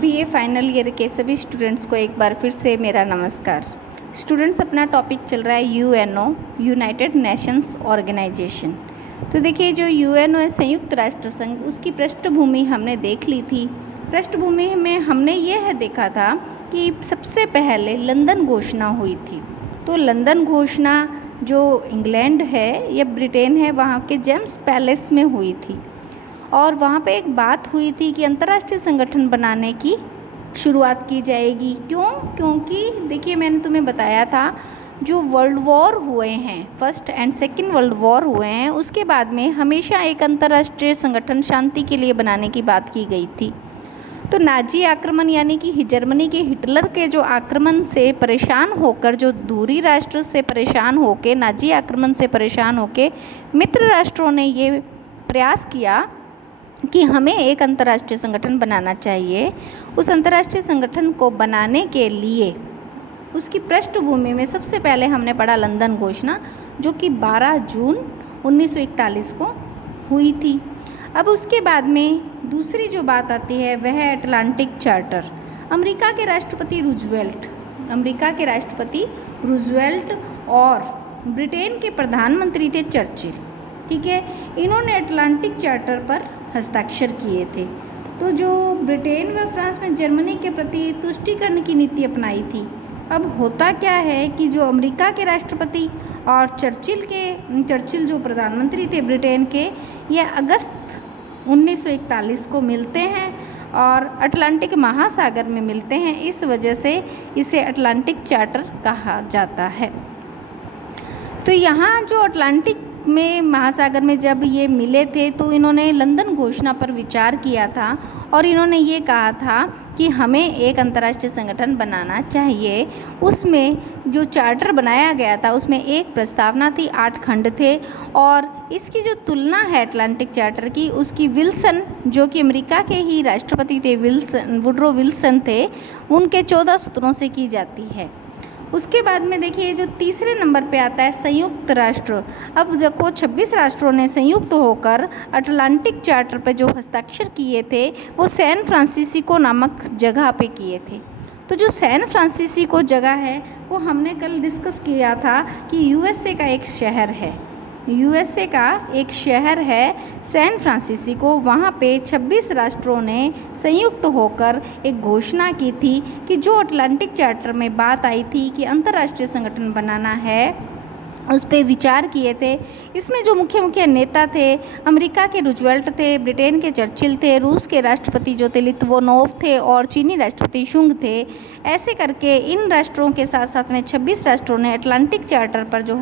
BA final year के सभी students को एक बार फिर से मेरा नमस्कार। स्टूडेंट्स, अपना टॉपिक चल रहा है यूएनओ, यूनाइटेड नेशंस ऑर्गेनाइजेशन। तो देखिए, जो यूएनओ है संयुक्त राष्ट्र संघ, उसकी पृष्ठभूमि हमने देख ली थी। पृष्ठभूमि में हमने यह देखा था कि सबसे पहले लंदन घोषणा हुई थी। तो लंदन घोषणा जो इंग्लैंड है या ब्रिटेन है, वहाँ के जेम्स पैलेस में हुई थी। और वहाँ पे एक बात हुई थी कि अंतर्राष्ट्रीय संगठन बनाने की शुरुआत की जाएगी। क्यों? क्योंकि देखिए, मैंने तुम्हें बताया था जो वर्ल्ड वॉर हुए हैं, first and second world war हुए हैं, उसके बाद में हमेशा एक अंतर्राष्ट्रीय संगठन शांति के लिए बनाने की बात की गई थी। तो नाजी आक्रमण यानी कि जर्मनी के हिटलर के जो आक्रमण से परेशान होकर, जो दूरी राष्ट्र से परेशान होकर, नाजी आक्रमण से परेशान होकर मित्र राष्ट्रों ने ये प्रयास किया कि हमें एक अंतर्राष्ट्रीय संगठन बनाना चाहिए। उस अंतर्राष्ट्रीय संगठन को बनाने के लिए उसकी पृष्ठभूमि में सबसे पहले हमने पढ़ा लंदन घोषणा, जो कि 12 जून 1941 को हुई थी। अब उसके बाद में दूसरी जो बात आती है वह है अटलांटिक चार्टर। अमेरिका के राष्ट्रपति रूजवेल्ट और ब्रिटेन के प्रधानमंत्री थे चर्चिल। ठीक है, इन्होंने अटलांटिक चार्टर पर हस्ताक्षर किए थे। तो जो ब्रिटेन व फ्रांस में जर्मनी के प्रति तुष्टीकरण की नीति अपनाई थी। अब होता क्या है कि जो अमेरिका के राष्ट्रपति और चर्चिल जो प्रधानमंत्री थे ब्रिटेन के, ये अगस्त 1941 को मिलते हैं और अटलांटिक महासागर में मिलते हैं। इस वजह से इसे अटलांटिक चार्टर कहा जाता है। तो यहाँ जो अटलांटिक में महासागर में जब ये मिले थे तो इन्होंने लंदन घोषणा पर विचार किया था और इन्होंने ये कहा था कि हमें एक अंतर्राष्ट्रीय संगठन बनाना चाहिए। उसमें जो चार्टर बनाया गया था उसमें एक प्रस्तावना थी, 8 खंड थे और इसकी जो तुलना है अटलांटिक चार्टर की, उसकी विल्सन, जो कि अमेरिका के ही राष्ट्रपति थे, वुडरो विल्सन थे, उनके 14 सूत्रों से की जाती है। उसके बाद में देखिए, जो तीसरे नंबर पे आता है संयुक्त राष्ट्र। अब जब 26 राष्ट्रों ने संयुक्त होकर अटलांटिक चार्टर पर जो हस्ताक्षर किए थे वो सैन फ्रांसिस्को नामक जगह पे किए थे। तो जो सैन फ्रांसिस्को जगह है वो हमने कल डिस्कस किया था कि यूएसए का एक शहर है सैन फ्रांसिस्को। वहाँ पे 26 राष्ट्रों ने संयुक्त होकर एक घोषणा की थी कि जो अटलांटिक चार्टर में बात आई थी कि अंतर्राष्ट्रीय संगठन बनाना है, उस पे विचार किए थे। इसमें जो मुख्य नेता थे, अमेरिका के रूजवेल्ट थे, ब्रिटेन के चर्चिल थे, रूस के राष्ट्रपति जो थे लित्वोनोव थे और चीनी राष्ट्रपति शुंग थे। ऐसे करके इन राष्ट्रों के साथ साथ में 26 राष्ट्रों ने अटलांटिक चार्टर पर जो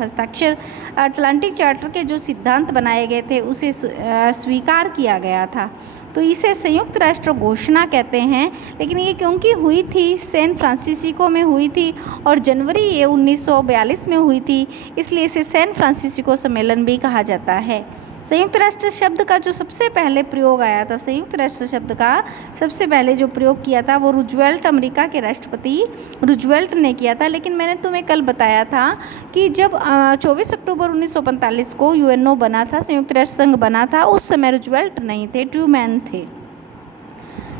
अटलांटिक चार्टर के जो सिद्धांत बनाए गए थे उसे स्वीकार किया गया था। तो इसे संयुक्त राष्ट्र घोषणा कहते हैं। लेकिन ये क्योंकि हुई थी सैन फ्रांसिस्को में हुई थी और जनवरी ये 1942 में हुई थी, इसलिए इसे सैन फ्रांसिस्को सम्मेलन भी कहा जाता है। संयुक्त राष्ट्र शब्द का जो सबसे पहले प्रयोग आया था, संयुक्त राष्ट्र शब्द का सबसे पहले जो प्रयोग किया था वो रूजवेल्ट, अमेरिका के राष्ट्रपति रूजवेल्ट ने किया था। लेकिन मैंने तुम्हें कल बताया था कि जब 24 अक्टूबर 1945 को यूएनओ बना था, संयुक्त राष्ट्र संघ बना था, उस समय रूजवेल्ट नहीं थे, ट्रूमैन थे।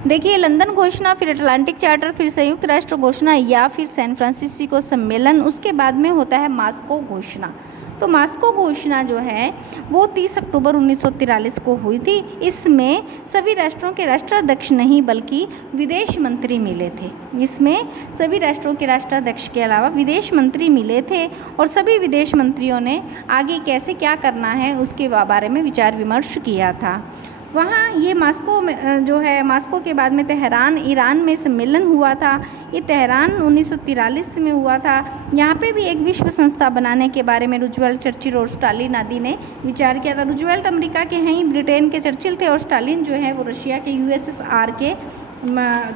देखिए, लंदन घोषणा, फिर अटलांटिक चार्टर, फिर संयुक्त राष्ट्र घोषणा या फिर सैन फ्रांसिस्को सम्मेलन, उसके बाद में होता है मास्को घोषणा। तो मास्को घोषणा जो है वो 30 अक्टूबर 1943 को हुई थी। इसमें सभी राष्ट्रों के राष्ट्राध्यक्ष नहीं बल्कि विदेश मंत्री मिले थे। इसमें सभी राष्ट्रों के राष्ट्राध्यक्ष के अलावा विदेश मंत्री मिले थे और सभी विदेश मंत्रियों ने आगे कैसे क्या करना है उसके बारे में विचार विमर्श किया था। वहाँ ये मास्को में जो है, मास्को के बाद में तेहरान, ईरान में सम्मेलन हुआ था। ये तेहरान 1943 में हुआ था। यहाँ पे भी एक विश्व संस्था बनाने के बारे में रूजवेल्ट, चर्चिल और स्टालिन आदि ने विचार किया था। रूजवेल्ट अमेरिका के हैं, ब्रिटेन के चर्चिल थे और स्टालिन जो है वो रशिया के यूएसएसआर के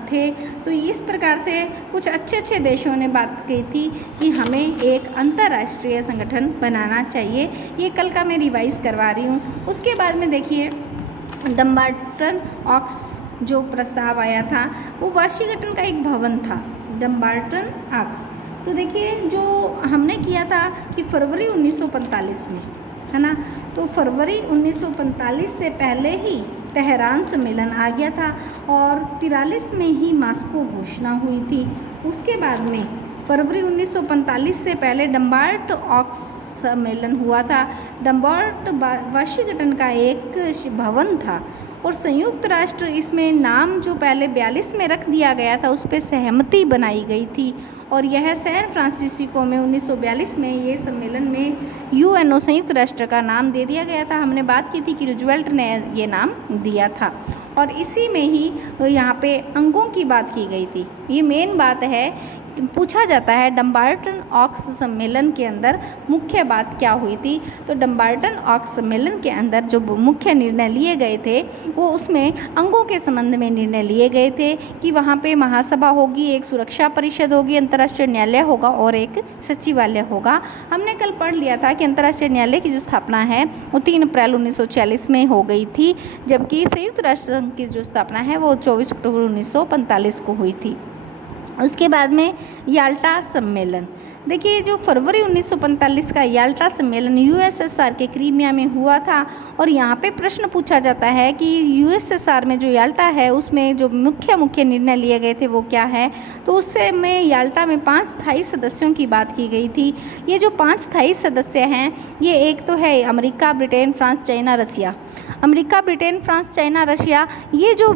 थे। तो इस प्रकार से कुछ अच्छे देशों ने बात की थी कि हमें एक अंतर्राष्ट्रीय संगठन बनाना चाहिए। ये कल का मैं रिवाइज़ करवा रही हूँ। उसके बाद में देखिए, डम्बार्टन ऑक्स जो प्रस्ताव आया था वो वाशिंगटन का एक भवन था, डम्बार्टन ऑक्स। तो देखिए, जो हमने किया था कि फरवरी 1945 में, है ना, तो फरवरी 1945 से पहले ही तेहरान सम्मेलन आ गया था और 43 में ही मास्को घोषणा हुई थी। उसके बाद में फरवरी 1945 से पहले डम्बार्ट ऑक्स सम्मेलन हुआ था। डम्बार्ट वाशिंगटन का एक भवन था और संयुक्त राष्ट्र इसमें नाम जो पहले 42 में रख दिया गया था उस पर सहमति बनाई गई थी और यह सैन फ्रांसिस्को में 1942 में ये सम्मेलन में यूएनओ संयुक्त राष्ट्र का नाम दे दिया गया था। हमने बात की थी कि रूजवेल्ट ने ये नाम दिया था और इसी में ही यहाँ पे अंगों की बात की गई थी। ये मेन बात है, पूछा जाता है डम्बार्टन ऑक्स सम्मेलन के अंदर मुख्य बात क्या हुई थी। तो डम्बार्टन ऑक्स सम्मेलन के अंदर जो मुख्य निर्णय लिए गए थे वो उसमें अंगों के संबंध में निर्णय लिए गए थे कि वहाँ पे महासभा होगी, एक सुरक्षा परिषद होगी, अंतर्राष्ट्रीय न्यायालय होगा और एक सचिवालय होगा। हमने कल पढ़ लिया था कि अंतर्राष्ट्रीय न्यायालय की जो स्थापना है वो 3 अप्रैल 1946 में हो गई थी, जबकि संयुक्त राष्ट्र संघ की जो स्थापना है वो 24 अक्टूबर 1945 को हुई थी। उसके बाद में याल्टा सम्मेलन, देखिए जो फरवरी 1945 का याल्टा सम्मेलन यूएसएसआर के क्रीमिया में हुआ था और यहाँ पे प्रश्न पूछा जाता है कि यूएसएसआर में जो याल्टा है उसमें जो मुख्य निर्णय लिए गए थे वो क्या है। तो उससे में याल्टा में 5 स्थायी सदस्यों की बात की गई थी। ये जो 5 स्थायी सदस्य हैं ये एक तो है America, Britain, France, China, Russia. America, Britain, France, China, Russia ये जो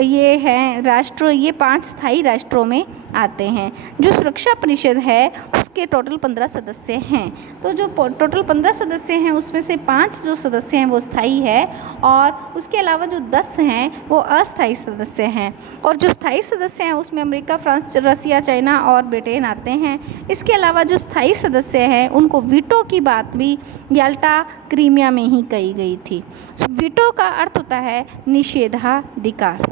ये हैं राष्ट्र, ये 5 स्थायी राष्ट्रों में आते हैं। जो सुरक्षा परिषद है उसके टोटल 15 सदस्य हैं। तो जो टोटल 15 सदस्य हैं उसमें से 5 जो सदस्य हैं वो स्थायी है और उसके अलावा जो 10 हैं वो अस्थायी सदस्य हैं। और जो स्थायी सदस्य हैं उसमें अमेरिका, फ्रांस, रसिया, चाइना और ब्रिटेन आते हैं। इसके अलावा जो स्थायी सदस्य हैं उनको वीटो की बात भी याल्टा क्रीमिया में ही कही गई थी। वीटो का अर्थ होता है निषेधाधिकार।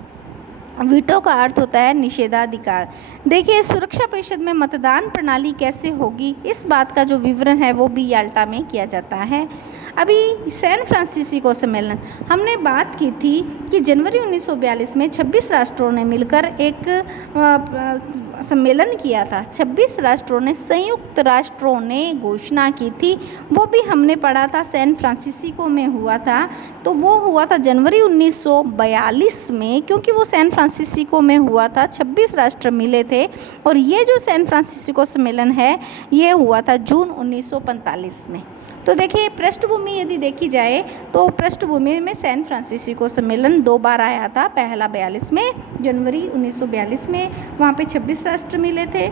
वीटो का अर्थ होता है निषेधाधिकार। देखिए सुरक्षा परिषद में मतदान प्रणाली कैसे होगी इस बात का जो विवरण है वो भी याल्टा में किया जाता है। अभी सैन फ्रांसिस्को सम्मेलन हमने बात की थी कि जनवरी 1942 में 26 राष्ट्रों ने मिलकर एक सम्मेलन किया था। 26 राष्ट्रों ने, संयुक्त राष्ट्रों ने घोषणा की थी, वो भी हमने पढ़ा था, सैन फ्रांसिस्को में हुआ था। तो वो हुआ था जनवरी 1942 में, क्योंकि वो सैन फ्रांसिस्को में हुआ था, 26 राष्ट्र मिले थे। और ये जो सैन फ्रांसिस्को सम्मेलन है ये हुआ था जून 1945 में। तो देखिए पृष्ठभूमि यदि देखी जाए तो पृष्ठभूमि में सैन फ्रांसिस्को सम्मेलन 2 बार आया था। पहला 42 में, जनवरी 1942 में, वहाँ पे 26 राष्ट्र मिले थे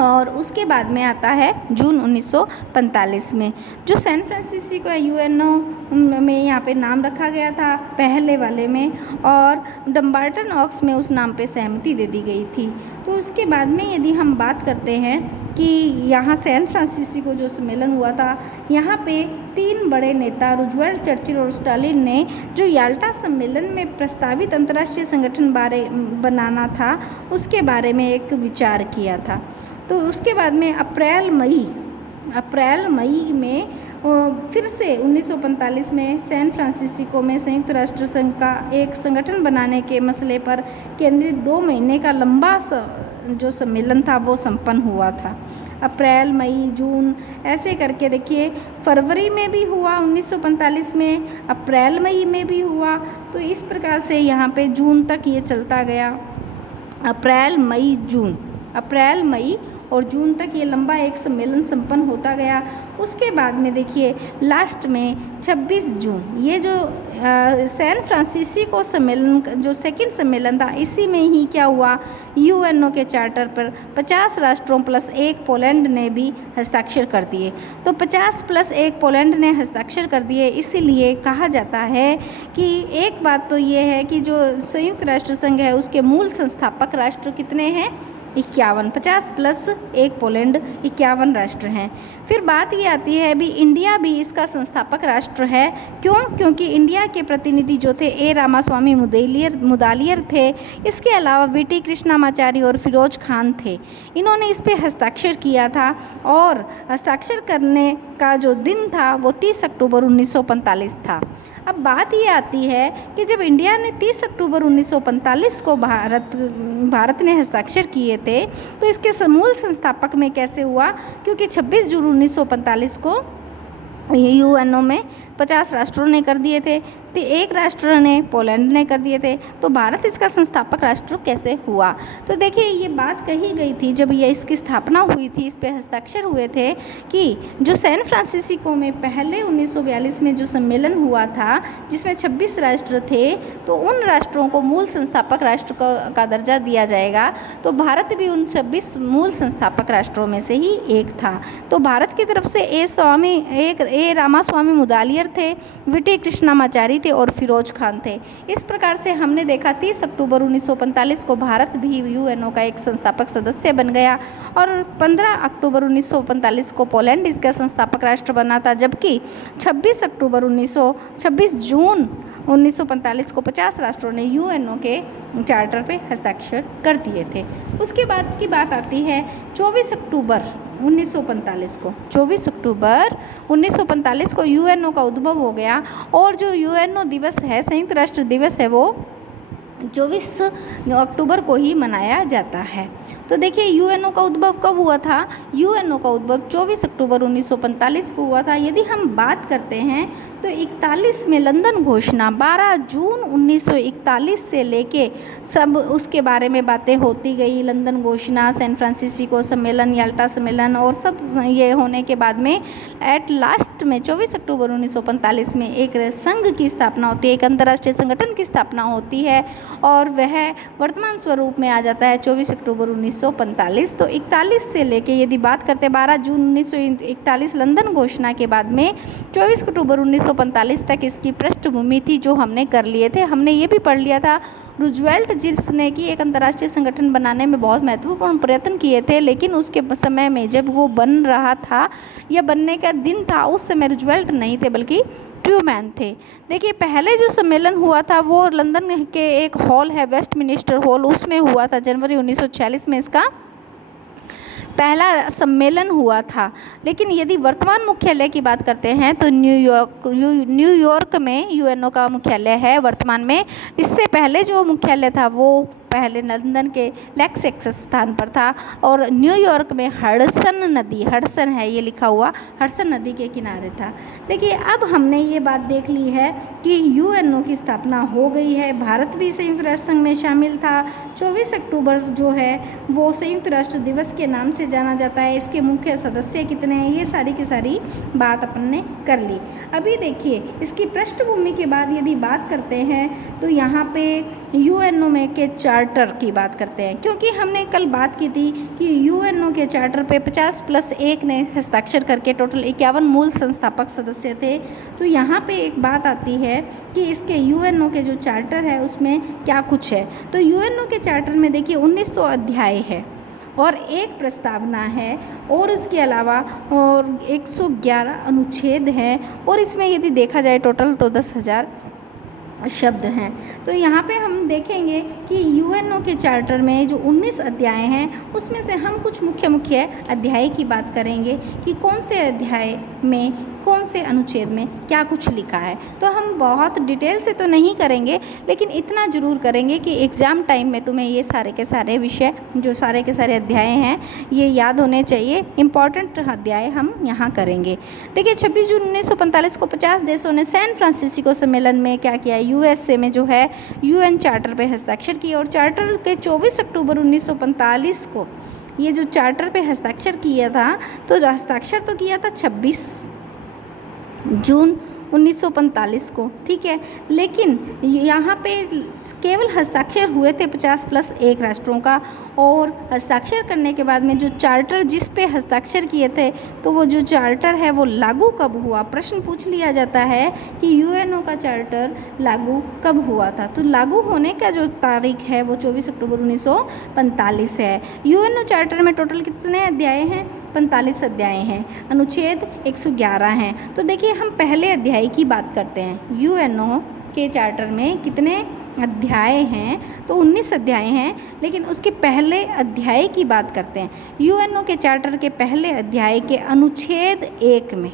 और उसके बाद में आता है जून 1945 में। जो सैन फ्रांसिस्को यूएनओ में यहाँ पे नाम रखा गया था पहले वाले में और डम्बार्टन ऑक्स में उस नाम पे सहमति दे दी गई थी। तो उसके बाद में यदि हम बात करते हैं कि यहाँ सैन फ्रांसिस्को जो सम्मेलन हुआ था यहाँ पे 3 बड़े नेता रूजवेल्ट, चर्चिल और स्टालिन ने जो याल्टा सम्मेलन में प्रस्तावित अंतर्राष्ट्रीय संगठन बारे बनाना था उसके बारे में एक विचार किया था। तो उसके बाद में अप्रैल मई में फिर से 1945 में सैन फ्रांसिस्को में संयुक्त राष्ट्र संघ का एक संगठन बनाने के मसले पर केंद्रित 2 महीने का लंबा जो सम्मेलन था वो संपन्न हुआ था। अप्रैल, मई, जून ऐसे करके देखिए फरवरी में भी हुआ 1945 में, अप्रैल मई में भी हुआ। तो इस प्रकार से यहाँ पे जून तक ये चलता गया। अप्रैल मई और जून तक ये लंबा एक सम्मेलन संपन्न होता गया। उसके बाद में देखिए लास्ट में 26 जून ये जो सैन फ्रांसिस्को सम्मेलन जो सेकंड सम्मेलन था इसी में ही क्या हुआ, यूएनओ के चार्टर पर 50 राष्ट्रों प्लस 1 पोलैंड ने भी हस्ताक्षर कर दिए। तो 50 प्लस 1 पोलैंड ने हस्ताक्षर कर दिए। इसीलिए कहा जाता है कि एक बात तो ये है कि जो संयुक्त राष्ट्र संघ है उसके मूल संस्थापक राष्ट्र कितने हैं, 51, 50 प्लस 1 पोलैंड 51 राष्ट्र हैं। फिर बात ये आती है भी इंडिया भी इसका संस्थापक राष्ट्र है। क्यों? क्योंकि इंडिया के प्रतिनिधि जो थे ए रामास्वामी मुदालियर थे, इसके अलावा वीटी कृष्णामाचारी और फिरोज खान थे। इन्होंने इस पर हस्ताक्षर किया था और हस्ताक्षर करने का जो दिन था वो 30 अक्टूबर 1945 था। अब बात ये आती है कि जब इंडिया ने 30 अक्टूबर 1945 को भारत ने हस्ताक्षर किए थे तो इसके समूल संस्थापक में कैसे हुआ, क्योंकि 26 जून 1945 को यूएनओ में 50 राष्ट्रों ने कर दिए थे, तो 1 राष्ट्र ने, पोलैंड ने कर दिए थे। तो भारत इसका संस्थापक राष्ट्र कैसे हुआ? तो देखिए, ये बात कही गई थी जब ये इसकी स्थापना हुई थी, इस पे हस्ताक्षर हुए थे कि जो सैन फ्रांसिस्को में पहले 1942 में जो सम्मेलन हुआ था जिसमें 26 राष्ट्र थे, तो उन राष्ट्रों को मूल संस्थापक राष्ट्र का दर्जा दिया जाएगा। तो भारत भी उन 26 मूल संस्थापक राष्ट्रों में से ही एक था। तो भारत की तरफ से ए रामास्वामी मुदालियर थे, वीटी कृष्णामाचारी थे और फिरोज खान थे। इस प्रकार से हमने देखा 30 अक्टूबर 1945 को भारत भी यूएनओ का एक संस्थापक सदस्य बन गया और 15 अक्टूबर 1945 को पोलैंड इसका संस्थापक राष्ट्र बना था, जबकि 26 जून 1945 को 50 राष्ट्रों ने यूएनओ के चार्टर पे हस्ताक्षर कर दिए थे। उसके बाद की बात आती है 24 अक्टूबर 1945 को यूएनओ का उद्भव हो गया और जो यूएनओ दिवस है, संयुक्त राष्ट्र दिवस है, वो 24 अक्टूबर को ही मनाया जाता है। तो देखिए, यूएनओ का उद्भव कब हुआ था? यूएनओ का उद्भव 24 अक्टूबर 1945 को हुआ था। यदि हम बात करते हैं तो 41 में लंदन घोषणा, 12 जून 1941 से लेके सब उसके बारे में बातें होती गई। लंदन घोषणा, सैन फ्रांसिस्को सम्मेलन, याल्टा सम्मेलन और सब ये होने के बाद में एट लास्ट में 24 अक्टूबर 1945 में एक संघ की स्थापना होती है, एक अंतर्राष्ट्रीय संगठन की स्थापना होती है और वह वर्तमान स्वरूप में आ जाता है 24 अक्टूबर 1945। तो 41 से लेके यदि बात करते हैं 12 जून 1941 लंदन घोषणा के बाद में 24 अक्टूबर 1945 तक इसकी पृष्ठभूमि थी जो हमने कर लिए थे। हमने ये भी पढ़ लिया था रूजवेल्ट जिसने कि एक अंतर्राष्ट्रीय संगठन बनाने में बहुत महत्वपूर्ण प्रयत्न किए थे, लेकिन उसके समय में जब वो बन रहा था या बनने का दिन था, उस समय रूजवेल्ट नहीं थे बल्कि ट्रूमैन थे। देखिए, पहले जो सम्मेलन हुआ था वो लंदन के एक हॉल है, वेस्टमिनिस्टर हॉल, उसमें हुआ था। जनवरी 1946 में इसका पहला सम्मेलन हुआ था। लेकिन यदि वर्तमान मुख्यालय की बात करते हैं तो न्यूयॉर्क में यूएनओ का मुख्यालय है वर्तमान में। इससे पहले जो मुख्यालय था वो पहले लंदन के लेक्सेक्स स्थान पर था और न्यूयॉर्क में हडसन है ये लिखा हुआ, हडसन नदी के किनारे था। देखिए, अब हमने ये बात देख ली है कि यूएनओ की स्थापना हो गई है, भारत भी संयुक्त राष्ट्र संघ में शामिल था। 24 अक्टूबर जो है वो संयुक्त राष्ट्र दिवस के नाम से जाना जाता है। इसके मुख्य सदस्य कितने हैं, ये सारी की सारी बात अपन ने कर ली। अभी देखिए, इसकी पृष्ठभूमि के बाद यदि बात करते हैं तो यहाँ पे यूएनओ में के चार्टर की बात करते हैं, क्योंकि हमने कल बात की थी कि यूएनओ के चार्टर पे 50+1 ने हस्ताक्षर करके टोटल 51 मूल संस्थापक सदस्य थे। तो यहाँ पे एक बात आती है कि इसके यूएनओ के जो चार्टर है उसमें क्या कुछ है। तो यूएनओ के चार्टर में देखिए 19 तो अध्याय है और एक प्रस्तावना है और उसके अलावा और 111 अनुच्छेद हैं और इसमें यदि देखा जाए टोटल तो 10,000 शब्द हैं। तो यहाँ पे हम देखेंगे कि यूएनओ के चार्टर में जो 19 अध्याय हैं उसमें से हम कुछ मुख्य अध्याय की बात करेंगे कि कौन से अध्याय में कौन से अनुच्छेद में क्या कुछ लिखा है। तो हम बहुत डिटेल से तो नहीं करेंगे, लेकिन इतना ज़रूर करेंगे कि एग्ज़ाम टाइम में तुम्हें ये सारे के सारे विषय जो सारे के सारे अध्याय हैं ये याद होने चाहिए। इम्पॉर्टेंट अध्याय हम यहाँ करेंगे। देखिए, 26 जून 1945 को 50 देशों ने सैन फ्रांसिस्को सम्मेलन में क्या किया, यूएसए में जो है यूएन चार्टर पे हस्ताक्षर किए और चार्टर के 24 अक्टूबर 1945 को ये जो चार्टर पे हस्ताक्षर किया था, तो हस्ताक्षर तो किया था 26 जून 1945 को, ठीक है, लेकिन यहाँ पे केवल हस्ताक्षर हुए थे 50+1 राष्ट्रों का और हस्ताक्षर करने के बाद में जो चार्टर जिस पे हस्ताक्षर किए थे तो वो जो चार्टर है वो लागू कब हुआ। प्रश्न पूछ लिया जाता है कि यूएनओ का चार्टर लागू कब हुआ था। तो लागू होने का जो तारीख है वो 24 अक्टूबर 1945 है। यूएनओ चार्टर में टोटल कितने अध्याय हैं, 45 अध्याय हैं, अनुच्छेद 111 हैं। तो देखिए, हम पहले अध्याय की बात करते हैं। यूएनओ के चार्टर में कितने अध्याय हैं, तो 19 अध्याय हैं, लेकिन उसके पहले अध्याय की बात करते हैं। यूएनओ के चार्टर के पहले अध्याय के अनुच्छेद 1 में,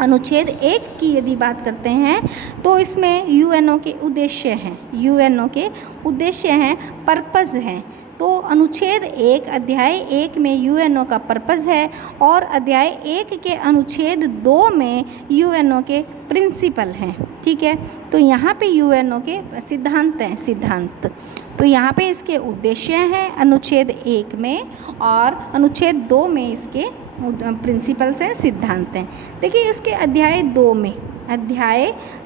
अनुच्छेद 1 की यदि बात करते हैं तो इसमें यूएनओ के उद्देश्य हैं, यूएनओ के उद्देश्य हैं, पर्पज़ हैं। तो अनुच्छेद 1 अध्याय 1 में यूएनओ का पर्पज़ है और अध्याय 1 के अनुच्छेद 2 में यूएनओ के प्रिंसिपल हैं। ठीक है, तो यहाँ पे यूएनओ के सिद्धांत हैं, सिद्धांत। तो यहाँ पे इसके उद्देश्य हैं अनुच्छेद 1 में, और अनुच्छेद 2 में इसके प्रिंसिपल्स हैं, सिद्धांत हैं। देखिए इसके अध्याय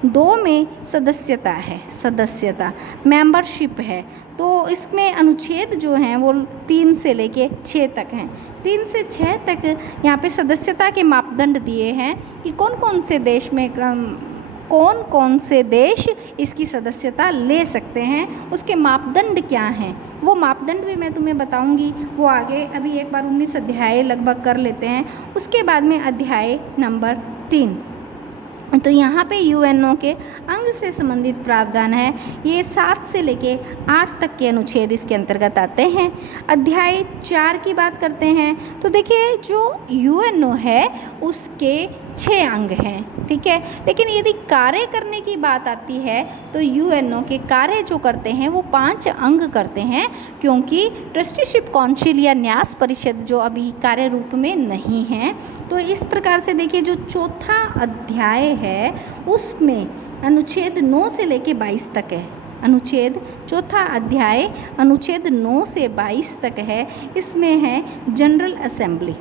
2 में सदस्यता है, सदस्यता मेंबरशिप है। तो इसमें अनुच्छेद जो हैं वो 3 से लेके 6 तक हैं। 3 से 6 तक यहाँ पे सदस्यता के मापदंड दिए हैं कि कौन कौन से देश इसकी सदस्यता ले सकते हैं, उसके मापदंड क्या हैं, वो मापदंड भी मैं तुम्हें बताऊंगी, वो आगे। अभी एक बार 19 अध्याय लगभग कर लेते हैं, उसके बाद में अध्याय नंबर 3। तो यहाँ पे यूएनओ के अंग से संबंधित प्रावधान है, ये 7 से लेके 8 तक के अनुच्छेद इसके अंतर्गत आते हैं। अध्याय 4 की बात करते हैं तो देखिए जो यूएनओ है उसके 6 अंग हैं, ठीक है। लेकिन यदि कार्य करने की बात आती है तो यूएनओ के कार्य जो करते हैं वो 5 अंग करते हैं, क्योंकि ट्रस्टीशिप काउंसिल या न्यास परिषद जो अभी कार्य रूप में नहीं है। तो इस प्रकार से देखिए जो चौथा अध्याय है उसमें अनुच्छेद 9 से लेके 22 तक है। अनुच्छेद चौथा अध्याय अनुच्छेद 9 से 22 तक है, इसमें है जनरल असेंबली,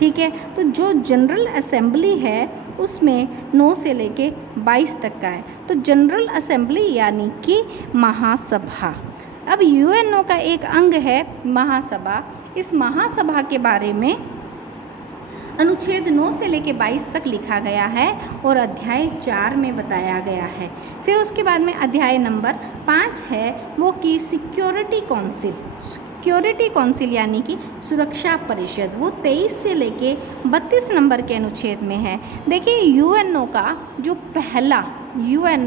ठीक है। तो जो जनरल असेंबली है उसमें 9 से लेके 22 तक का है। तो जनरल असेंबली यानी कि महासभा। अब यूएनओ का एक अंग है महासभा। इस महासभा के बारे में अनुच्छेद 9 से लेके 22 तक लिखा गया है और अध्याय 4 में बताया गया है। फिर उसके बाद में अध्याय नंबर 5 है वो कि सिक्योरिटी काउंसिल। सिक्योरिटी काउंसिल यानी कि सुरक्षा परिषद, वो 23 से लेके 32 नंबर के अनुच्छेद में है। देखिए यूएनओ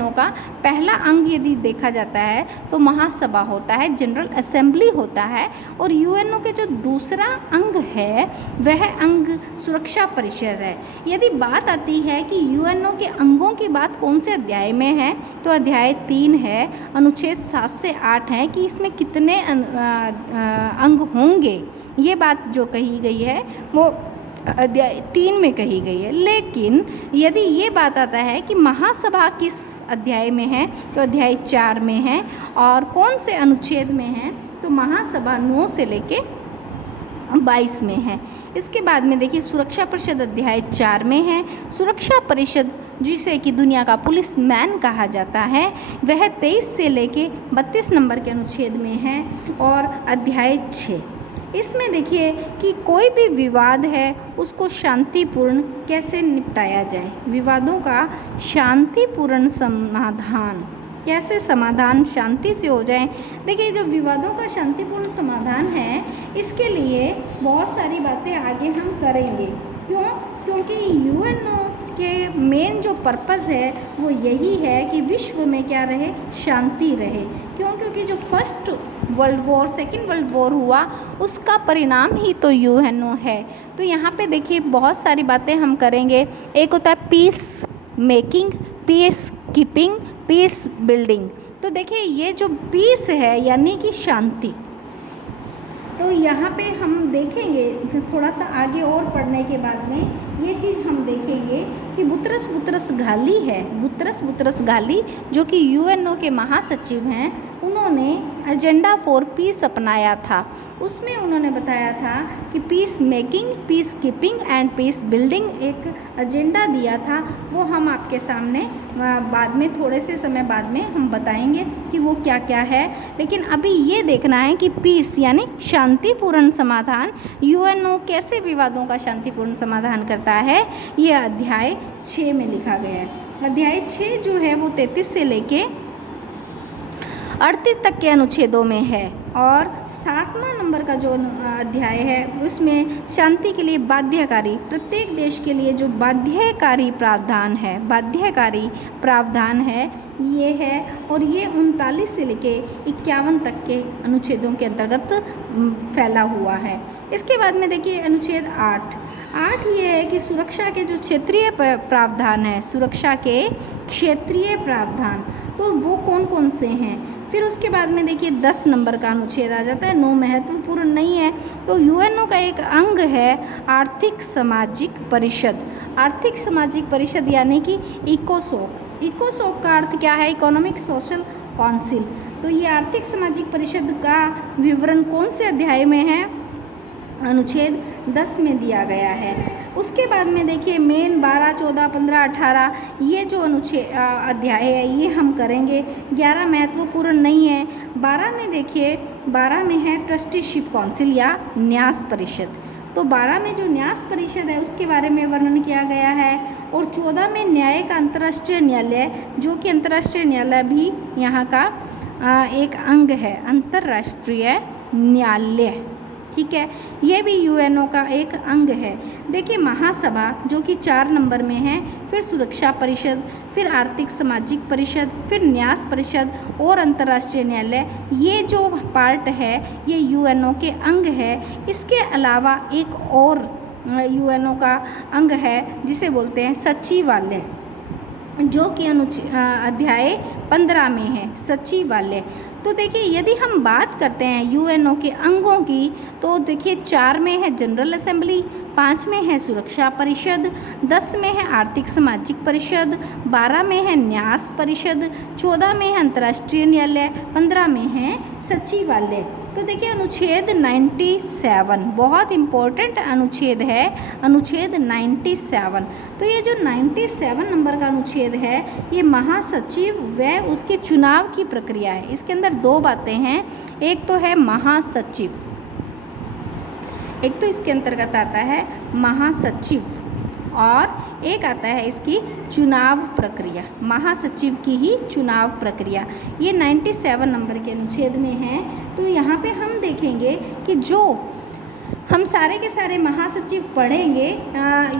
का पहला अंग यदि देखा जाता है तो महासभा होता है, जनरल असेंबली होता है, और यूएनओ के जो दूसरा अंग है वह अंग सुरक्षा परिषद है। यदि बात आती है कि यूएनओ के अंगों की बात कौन से अध्याय में है तो अध्याय 3 है, अनुच्छेद 7 से 8 है कि इसमें कितने अंग होंगे, ये बात जो कही गई है वो अध्याय 3 में कही गई है। लेकिन यदि ये बात आता है कि महासभा किस अध्याय में है तो अध्याय 4 में है, और कौन से अनुच्छेद में है तो महासभा 9 से लेके 22 में है। इसके बाद में देखिए सुरक्षा परिषद अध्याय 4 में है। सुरक्षा परिषद जिसे कि दुनिया का पुलिस मैन कहा जाता है वह 23 से लेके 32 नंबर के अनुच्छेद में है। और अध्याय 6 इसमें देखिए कि कोई भी विवाद है उसको शांतिपूर्ण कैसे निपटाया जाए, विवादों का शांतिपूर्ण समाधान, कैसे समाधान शांति से हो जाए। देखिए जो विवादों का शांतिपूर्ण समाधान है इसके लिए बहुत सारी बातें आगे हम करेंगे। क्योंकि यूएनओ के मेन जो पर्पज़ है वो यही है कि विश्व में क्या रहे, शांति रहे। क्योंकि जो first world war, second world war हुआ उसका परिणाम ही तो यूएनओ है। तो यहाँ पे देखिए बहुत सारी बातें हम करेंगे। एक होता है peace making, peace keeping, peace building. तो देखिए ये जो पीस है यानी कि शांति, तो यहाँ पे हम देखेंगे थोड़ा सा आगे और पढ़ने के बाद में ये चीज़ हम देखेंगे कि बुतरस घाली है, बुतरस घाली जो कि यूएनओ के महासचिव हैं, उन्होंने एजेंडा फॉर पीस अपनाया था। उसमें उन्होंने बताया था कि peace making, peace keeping and peace building एक एजेंडा दिया था। वो हम आपके सामने बाद में, थोड़े से समय बाद में हम बताएंगे कि वो क्या क्या है। लेकिन अभी ये देखना है कि पीस यानी शांतिपूर्ण समाधान, यूएनओ कैसे विवादों का शांतिपूर्ण समाधान करता है, ये अध्याय 6 में लिखा गया है। अध्याय 6 जो है वो 33 से लेके 38 तक के अनुच्छेदों में है। और 7वां नंबर का जो अध्याय है उसमें शांति के लिए बाध्यकारी, प्रत्येक देश के लिए जो बाध्यकारी प्रावधान है ये है। और ये 39 से लेके 51 तक के अनुच्छेदों के अंतर्गत फैला हुआ है। इसके बाद में देखिए अनुच्छेद 8 ये है कि सुरक्षा के जो क्षेत्रीय प्रावधान है, सुरक्षा के क्षेत्रीय प्रावधान, तो वो कौन कौन से हैं। फिर उसके बाद में देखिए 10 नंबर का अनुच्छेद आ जाता है, 9 महत्वपूर्ण नहीं है। तो यूएनओ का एक अंग है आर्थिक सामाजिक परिषद। आर्थिक सामाजिक परिषद यानी कि इकोसोक। इकोसोक का अर्थ क्या है? Economic social council. तो ये आर्थिक सामाजिक परिषद का विवरण कौन से अध्याय में है? अनुच्छेद 10 में दिया गया है। उसके बाद में देखिए मेन 12, 14, 15, 18 ये जो अनुच्छेद अध्याय है ये हम करेंगे। 11 महत्वपूर्ण नहीं है। 12 में देखिए 12 में है ट्रस्टीशिप काउंसिल या न्यास परिषद। तो 12 में जो न्यास परिषद है उसके बारे में वर्णन किया गया है। और 14 में न्याय का अंतर्राष्ट्रीय न्यायालय, जो कि अंतर्राष्ट्रीय न्यायालय भी यहाँ का एक अंग है, अंतर्राष्ट्रीय न्यायालय। ठीक है, ये भी यूएनओ का एक अंग है। देखिए महासभा जो कि 4 नंबर में है, फिर सुरक्षा परिषद, फिर आर्थिक सामाजिक परिषद, फिर न्यास परिषद और अंतर्राष्ट्रीय न्यायालय, ये जो पार्ट है ये यूएनओ के अंग है। इसके अलावा एक और यूएनओ का अंग है जिसे बोलते हैं सचिवालय, जो कि अध्याय 15 में है, सचिवालय। तो देखिए यदि हम बात करते हैं यूएनओ के अंगों की, तो देखिए 4 में है जनरल असेंबली, 5 में है सुरक्षा परिषद, 10 में है आर्थिक सामाजिक परिषद, 12 में है न्यास परिषद, 14 में है अंतर्राष्ट्रीय न्यायालय, 15 में है सचिवालय। तो देखिए अनुच्छेद 97 बहुत इम्पोर्टेंट अनुच्छेद है, अनुच्छेद 97। तो ये जो 97 नंबर का अनुच्छेद है ये महासचिव व उसके चुनाव की प्रक्रिया है। इसके अंदर 2 बातें हैं, एक तो है महासचिव, एक तो इसके अंतर्गत आता है महासचिव और एक आता है इसकी चुनाव प्रक्रिया, महासचिव की ही चुनाव प्रक्रिया। ये 97 नंबर के अनुच्छेद में है। तो यहाँ पे हम देखेंगे कि जो हम सारे के सारे महासचिव पढ़ेंगे,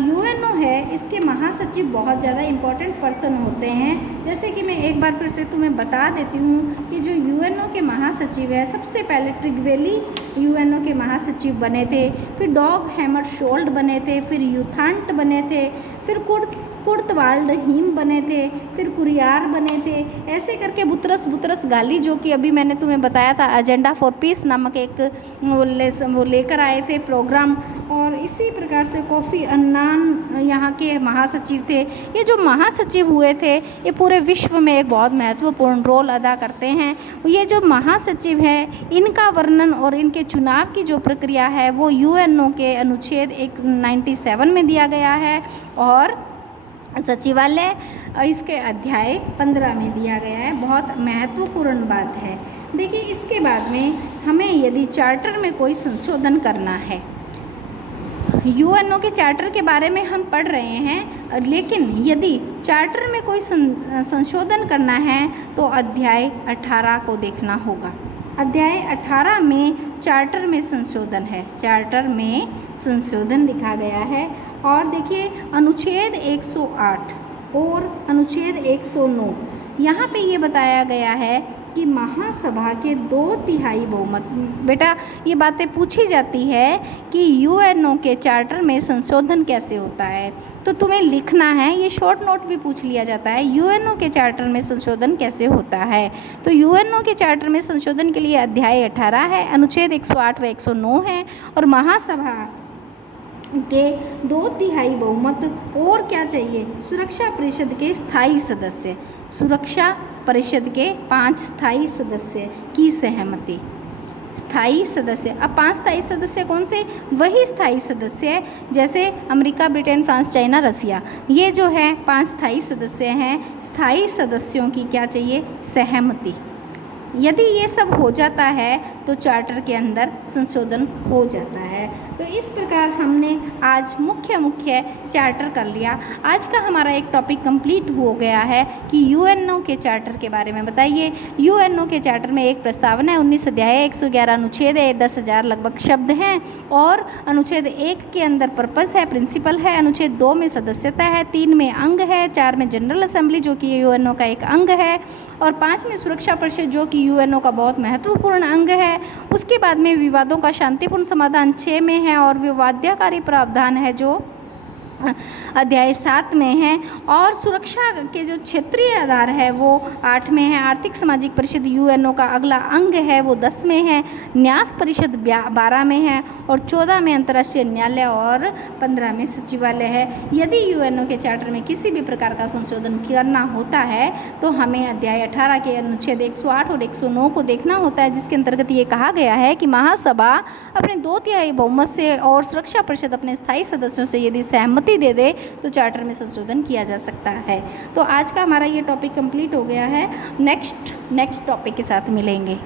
यूएनओ है इसके महासचिव बहुत ज़्यादा इम्पोर्टेंट पर्सन होते हैं। जैसे कि मैं एक बार फिर से तुम्हें बता देती हूँ कि जो यूएनओ के महासचिव है, सबसे पहले ट्रिगवेली यूएनओ के महासचिव बने थे, फिर डॉग हैमरशोल्ड बने थे, फिर यूथांट बने थे, फिर कुर्तवाल्ड हीम बने थे, फिर कुरियार बने थे। ऐसे करके बुतरस गाली, जो कि अभी मैंने तुम्हें बताया था एजेंडा फॉर पीस नामक एक वो लेकर आए थे प्रोग्राम, और इसी प्रकार से कोफी अन्नान यहाँ के महासचिव थे। ये जो महासचिव हुए थे ये पूरे विश्व में एक बहुत महत्वपूर्ण रोल अदा करते हैं। ये जो महासचिव है इनका वर्णन और इनके चुनाव की जो प्रक्रिया है वो यूएनओ के अनुच्छेद 97 में दिया गया है, और सचिवालय इसके अध्याय 15 में दिया गया है। बहुत महत्वपूर्ण बात है। देखिए इसके बाद में हमें यदि चार्टर में कोई संशोधन करना है, यूएनओ के चार्टर के बारे में हम पढ़ रहे हैं, लेकिन यदि चार्टर में कोई संशोधन करना है तो अध्याय 18 को देखना होगा। अध्याय 18 में चार्टर में संशोधन है, चार्टर में संशोधन लिखा गया है। और देखिए अनुच्छेद 108 और अनुच्छेद 109, यहाँ पे ये बताया गया है कि महासभा के 2/3 बहुमत। बेटा ये बातें पूछी जाती है कि यूएनओ के चार्टर में संशोधन कैसे होता है, तो तुम्हें लिखना है, ये शॉर्ट नोट भी पूछ लिया जाता है, यूएनओ के चार्टर में संशोधन कैसे होता है। तो यूएनओ के चार्टर में संशोधन के लिए अध्याय 18 है, अनुच्छेद 108 व 109 है, और महासभा के 2/3 बहुमत, और क्या चाहिए, सुरक्षा परिषद के स्थायी सदस्य, सुरक्षा परिषद के 5 स्थायी सदस्य की सहमति। स्थायी सदस्य, अब 5 स्थायी सदस्य कौन से? वही स्थायी सदस्य जैसे अमेरिका, ब्रिटेन, फ्रांस, चाइना, रसिया, ये जो है 5 स्थायी सदस्य हैं। स्थायी सदस्यों की क्या चाहिए? सहमति। यदि ये सब हो जाता है तो चार्टर के अंदर संशोधन हो जाता है। तो इस प्रकार हमने आज मुख्य चार्टर कर लिया। आज का हमारा एक टॉपिक कंप्लीट हो गया है कि यूएनओ के चार्टर के बारे में बताइए। यूएनओ के चार्टर में एक प्रस्तावना है, 19 अध्याय, 111 अनुच्छेद है, 10,000 लगभग शब्द हैं, और अनुच्छेद 1 के अंदर पर्पस है, प्रिंसिपल है, अनुच्छेद 2 में सदस्यता है, 3 में अंग है, 4 में जनरल असेंबली जो कि यूएनओ का एक अंग है, और 5 में सुरक्षा परिषद जो कि यूएनओ का बहुत महत्वपूर्ण अंग है। उसके बाद में विवादों का शांतिपूर्ण समाधान 6 में है, और विवाद्यकारी प्रावधान है जो अध्याय 7 में है। और सुरक्षा के जो क्षेत्रीय आधार है वो 8 में है। आर्थिक सामाजिक परिषद यूएनओ का अगला अंग है वो 10 में है। न्यास परिषद 12 में है और 14 में अंतर्राष्ट्रीय न्यायालय और 15 में सचिवालय है। यदि यूएनओ के चार्टर में किसी भी प्रकार का संशोधन करना होता है तो हमें अध्याय 18 के अनुच्छेद 108 और 109 को देखना होता है, जिसके अंतर्गत ये कहा गया है कि महासभा अपने 2/3 बहुमत से और सुरक्षा परिषद अपने स्थायी सदस्यों से यदि सहमति दे दे तो चार्टर में संशोधन किया जा सकता है। तो आज का हमारा ये टॉपिक कंप्लीट हो गया है। नेक्स्ट टॉपिक के साथ मिलेंगे।